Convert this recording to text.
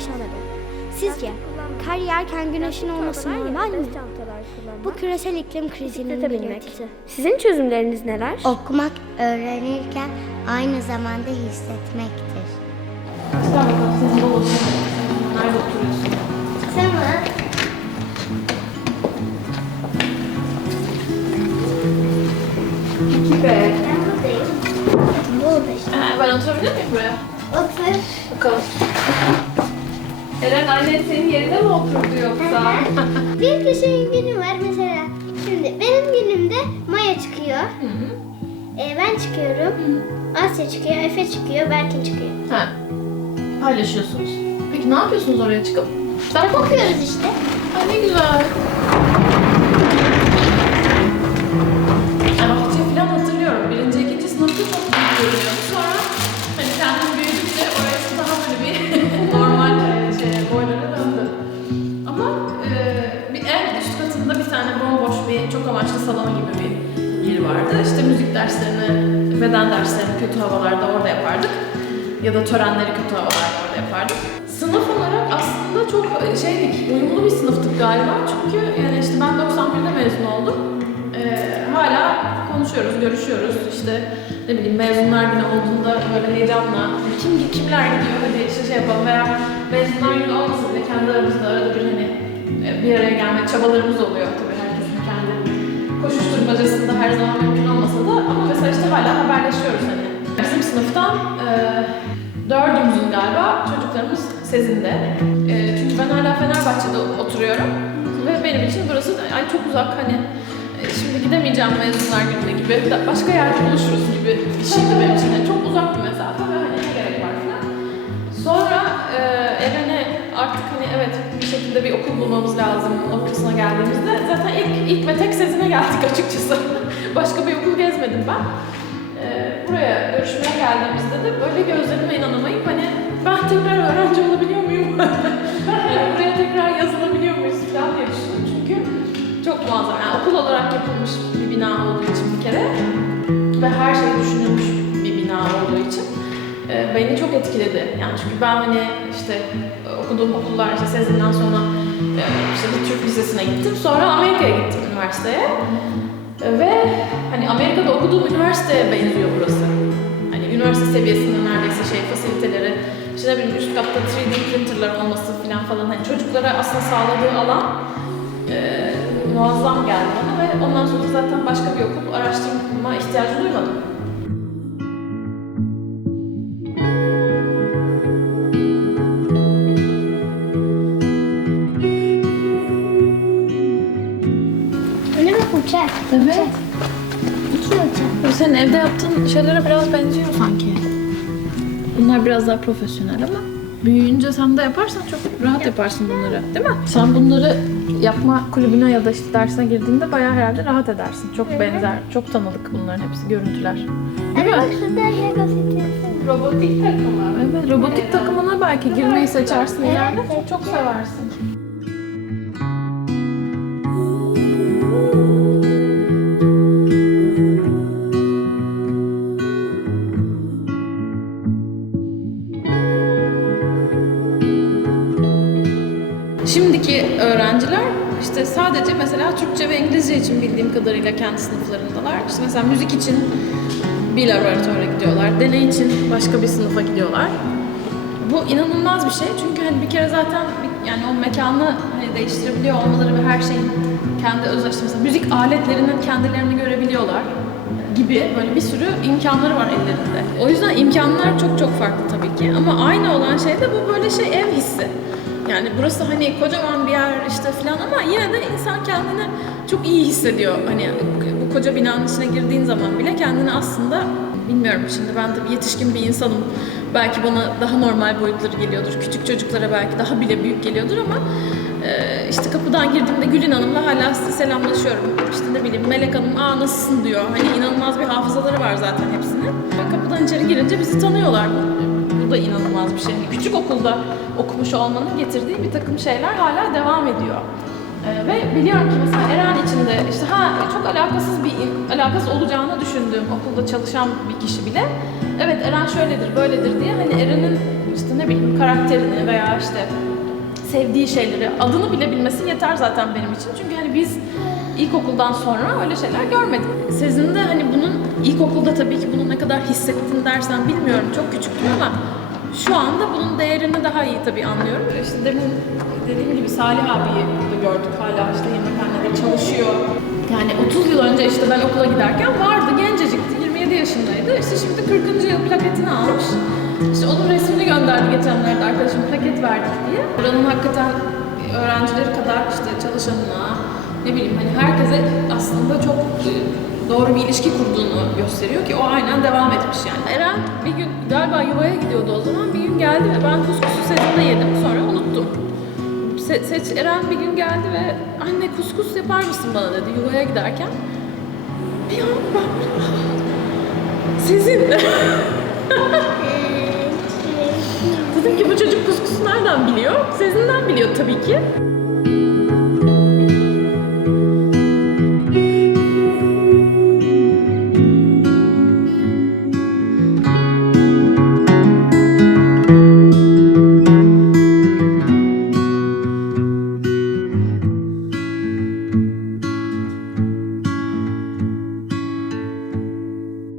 yaşanmadı. Sizce kar yağarken güneşin olması normal mi? Bu küresel iklim krizinin belirtisi. Sizin çözümleriniz neler? Okumak öğrenirken aynı zamanda hissetmektir. Nerede oturuyorsun? Tamam. İki be. Ben buradayım. Burada işte. Ben oturabilir miyim buraya? Otur. Bakalım. Eren annen senin yerine mi oturdu yoksa? Bir kişinin günü var mesela. Şimdi benim günümde Maya çıkıyor. Ee, ben çıkıyorum. Asya çıkıyor, Efe çıkıyor, Berkin çıkıyor. ha. Paylaşıyorsunuz. Peki ne yapıyorsunuz oraya çıkıp? Ben Okuyoruz işte. Ay ne güzel. Bahçe falan hatırlıyorum. Birinci, ikinci sınıfta çok büyük görünüyordu. Sonra amaçlı salon gibi bir yeri vardı. İşte müzik derslerini, beden derslerini kötü havalarda orada yapardık. Ya da törenleri kötü havalarda orada yapardık. Sınıf olarak aslında çok e, şeydik, uyumlu bir sınıftık galiba. Çünkü yani işte ben 91'de mezun oldum. Ee, hala konuşuyoruz, görüşüyoruz. İşte ne bileyim mezunlar günü olduğunda böyle heyecanla kim kimler gidiyor hadi işte şey yapalım veya mezunlar günü olmasa bile kendi aramızda arada bir hani e, bir araya gelmek çabalarımız oluyor koşuşturmacasında her zaman mümkün olmasa da ama mesela işte hala haberleşiyoruz hani. Bizim sınıftan e, dördümüzün galiba çocuklarımız Sezin'de. E, çünkü ben hala Fenerbahçe'de oturuyorum ve benim için burası ay çok uzak hani e, şimdi gidemeyeceğim mezunlar gününe gibi başka yerde buluşuruz gibi bir şeydi benim için. Yani çok bir okul bulmamız lazım noktasına geldiğimizde zaten ilk, ilk ve tek sezine geldik açıkçası. Başka bir okul gezmedim ben. E, buraya görüşmeye geldiğimizde de böyle gözlerime inanamayıp hani ben tekrar öğrenci olabiliyor muyum? yani buraya tekrar yazılabiliyor muyuz falan diye düşündüm çünkü çok muazzam. Yani okul olarak yapılmış bir bina olduğu için bir kere ve her şey düşünülmüş bir bina olduğu için e, beni çok etkiledi. Yani çünkü ben hani işte okuduğum okullar işte Sezin'den sonra e, işte bir Türk Lisesi'ne gittim. Sonra Amerika'ya gittim üniversiteye. E, Ve hani Amerika'da okuduğum üniversiteye benziyor burası. Hani üniversite seviyesinde neredeyse şey fasiliteleri, işte ne bileyim üst katta 3D printerlar olması falan falan hani çocuklara aslında sağladığı alan e, muazzam geldi bana ve ondan sonra zaten başka bir okul araştırma ihtiyacı duymadım. Evet. İki uçak. Senin evde yaptığın şeylere biraz benziyor sanki. Bunlar biraz daha profesyonel ama büyüyünce sen de yaparsan çok rahat yaparsın bunları değil mi? Sen bunları yapma kulübüne ya da işte dersine girdiğinde bayağı herhalde rahat edersin. Çok benzer, çok tanıdık bunların hepsi görüntüler. Hadi bak şurada Lego City'si. Robotik takımı. Evet, robotik takımına belki girmeyi seçersin ileride. evet. Çok seversin. Şimdiki öğrenciler işte sadece mesela Türkçe ve İngilizce için bildiğim kadarıyla kendi sınıflarındalar. İşte mesela müzik için bir laboratuvara gidiyorlar, deney için başka bir sınıfa gidiyorlar. Bu inanılmaz bir şey çünkü hani bir kere zaten yani o mekanı hani değiştirebiliyor olmaları ve her şeyin kendi mesela müzik aletlerinin kendilerini görebiliyorlar gibi böyle bir sürü imkanları var ellerinde. O yüzden imkanlar çok çok farklı tabii ki ama aynı olan şey de bu böyle şey ev hissi. Yani burası hani kocaman bir yer işte falan ama yine de insan kendini çok iyi hissediyor. Hani bu koca binanın içine girdiğin zaman bile kendini aslında bilmiyorum şimdi ben de bir yetişkin bir insanım. Belki bana daha normal boyutları geliyordur. Küçük çocuklara belki daha bile büyük geliyordur ama e, işte kapıdan girdiğimde Gülün Hanım'la hala selamlaşıyorum. İşte ne bileyim Melek Hanım aa nasılsın diyor. Hani inanılmaz bir hafızaları var zaten hepsinin. Kapıdan içeri girince bizi tanıyorlar. Bu, bu da inanılmaz bir şey. Hani küçük okulda okumuş olmanın getirdiği bir takım şeyler hala devam ediyor. Ee, ve biliyorum ki mesela Eren için de işte ha çok alakasız bir alakasız olacağını düşündüğüm okulda çalışan bir kişi bile evet Eren şöyledir böyledir diye hani Eren'in işte ne bileyim karakterini veya işte sevdiği şeyleri adını bile bilmesi yeter zaten benim için. Çünkü hani biz ilkokuldan sonra öyle şeyler görmedik. Sizin de hani bunun ilkokulda tabii ki bunu ne kadar hissettin dersen bilmiyorum çok küçüktüm ama şu anda bunun değerini daha iyi tabii anlıyorum. İşte demin dediğim gibi Salih abiyi burada gördük hala işte yemekhanede çalışıyor. Yani 30 yıl önce işte ben okula giderken vardı gencecikti 27 yaşındaydı. İşte şimdi 40. yıl plaketini almış. İşte onun resmini gönderdi geçenlerde arkadaşım plaket verdik diye. Buranın hakikaten öğrencileri kadar işte çalışanına ne bileyim hani herkese doğru bir ilişki kurduğunu gösteriyor ki o aynen devam etmiş yani. Eren bir gün galiba yuvaya gidiyordu o zaman bir gün geldi ve ben kuskusu sesinde yedim sonra unuttum. Se- Seç Eren bir gün geldi ve anne kuskus yapar mısın bana dedi yuvaya giderken. Bir an ben sizin Dedim ki bu çocuk kuskusu nereden biliyor? Sezinden biliyor tabii ki.